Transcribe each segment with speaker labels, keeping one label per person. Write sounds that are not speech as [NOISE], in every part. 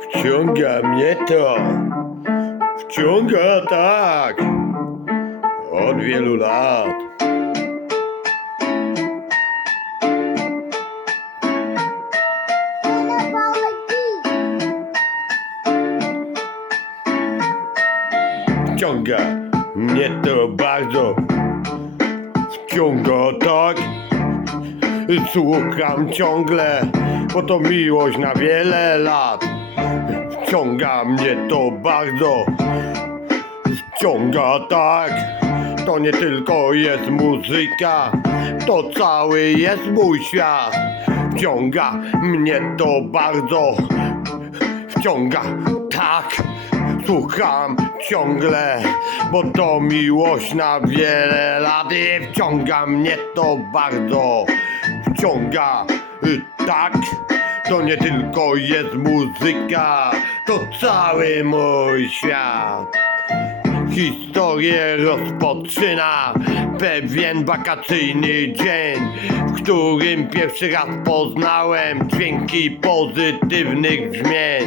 Speaker 1: Wciąga mnie to. Wciąga tak. Od wielu lat. Wciąga mnie to bardzo. Wciąga tak. Słucham ciągle, bo to miłość na wiele lat. Wciąga mnie to bardzo. Wciąga tak. To nie tylko jest muzyka, to cały jest mój świat. Wciąga mnie to bardzo. Wciąga tak. Słucham ciągle, bo to miłość na wiele lat i wciąga mnie to bardzo. Wciąga y, tak. To nie tylko jest muzyka, to cały mój świat. Historię rozpoczyna pewien wakacyjny dzień, w którym pierwszy raz poznałem dźwięki pozytywnych brzmień.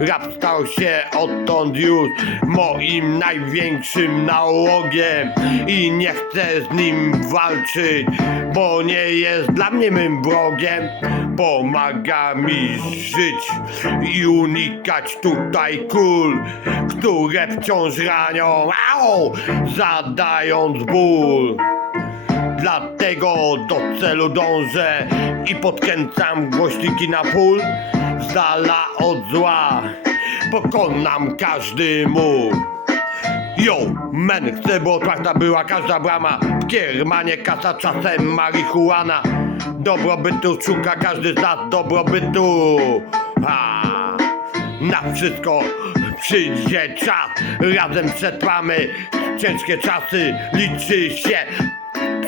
Speaker 1: Rap stał się odtąd już moim największym nałogiem i nie chcę z nim walczyć, bo nie jest dla mnie mym wrogiem. Pomaga mi żyć i unikać tutaj kul, które wciąż ranią, au, zadając ból. Dlatego do celu dążę i podkręcam głośniki na pól. Z dala od zła pokonam każdy mur. Yo, men, chcę, by otwarta była każda brama W kiermanie kasa, czasem marihuana Dobrobytu szuka każdy z nas dobrobytu ha. Na wszystko przyjdzie czas. Razem przetrwamy ciężkie czasy. Liczy się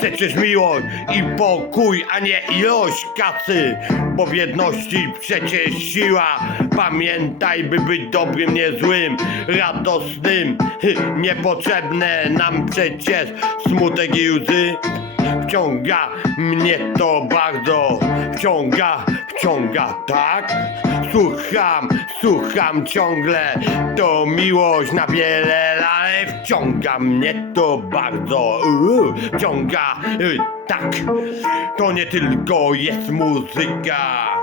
Speaker 1: Przecież miłość i pokój, a nie ilość kasy. Bo w jedności przecież siła. Pamiętaj, by być dobrym, nie złym. Radosnym, [LAUGHS] niepotrzebne nam przecież Smutek i łzy Wciąga mnie to bardzo. Wciąga, wciąga, tak? Słucham, słucham ciągle. To miłość na wiele ale Wciąga mnie to bardzo. Uuu, Wciąga, y, tak. To nie tylko jest muzyka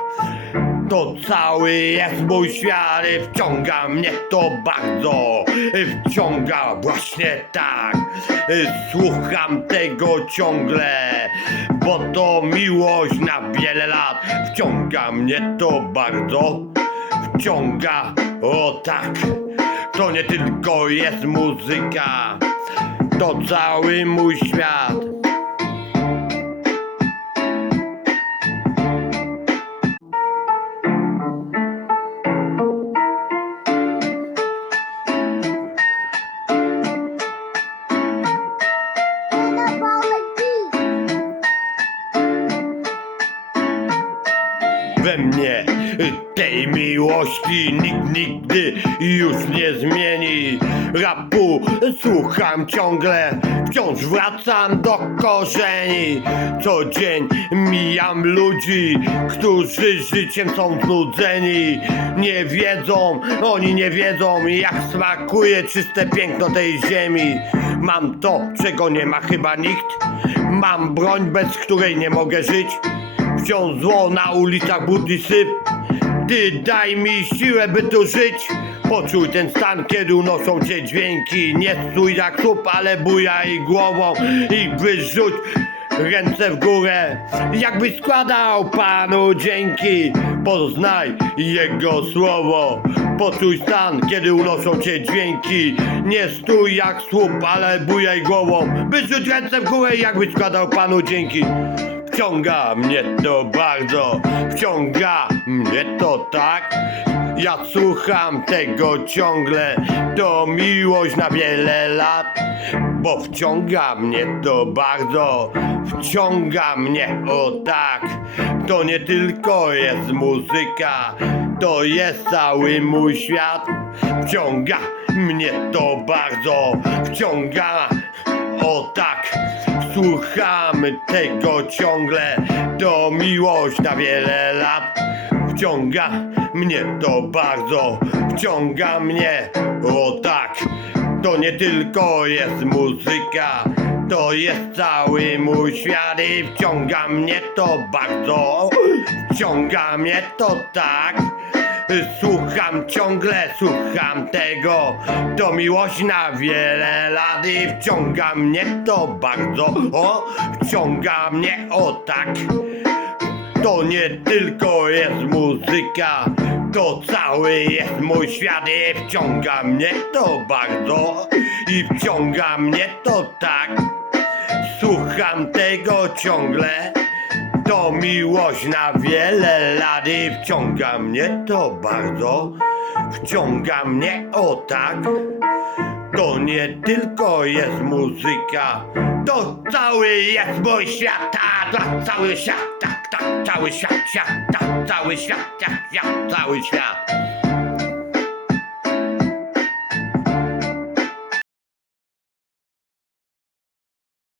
Speaker 1: to cały jest mój świat i wciąga mnie to bardzo. Wciąga właśnie tak. Słucham tego ciągle Bo to miłość na wiele lat. Wciąga mnie to bardzo. Wciąga, o tak. To nie tylko jest muzyka. To cały mój świat we mnie. Tej miłości nikt nigdy już nie zmieni. Rapu słucham ciągle wciąż wracam do korzeni. Co dzień mijam ludzi którzy życiem są znudzeni. Nie wiedzą oni nie wiedzą jak smakuje czyste piękno tej ziemi. Mam to czego nie ma chyba nikt. Mam broń bez której nie mogę żyć Wciąż zło na ulicach budzi syp. Ty daj mi siłę, by tu żyć. Poczuj ten stan, kiedy unoszą cię dźwięki. Nie stój jak słup, ale bujaj głową I wyrzuć ręce w górę. Jakbyś składał Panu dzięki Poznaj Jego słowo. Poczuj stan, kiedy unoszą cię dźwięki. Nie stój jak słup, ale bujaj głową. Wyrzuć ręce w górę, jakbyś składał Panu dzięki Wciąga mnie to bardzo, wciąga mnie to tak. Ja słucham tego ciągle, to miłość na wiele lat, bo wciąga mnie to bardzo, wciąga mnie o tak. To nie tylko jest muzyka, to jest cały mój świat. Wciąga mnie to bardzo, wciąga o tak. Słuchamy tego ciągle, to miłość na wiele lat. Wciąga mnie to bardzo, wciąga mnie, o tak. To nie tylko jest muzyka, to jest cały mój świat i wciąga mnie to bardzo, wciąga mnie to tak. Słucham ciągle, słucham tego. To miłość na wiele lat i wciąga mnie to bardzo. O, wciąga mnie o tak. To nie tylko jest muzyka To cały jest mój świat i wciąga mnie to bardzo. I wciąga mnie to tak. Słucham tego ciągle to miłość na wiele lat i wciąga mnie to bardzo, wciąga mnie o tak. To nie tylko jest muzyka, to cały jest mój świat, tak, tak, cały świat, tak, tak, cały świat, świat, tak, cały świat, świat, świat, cały świat.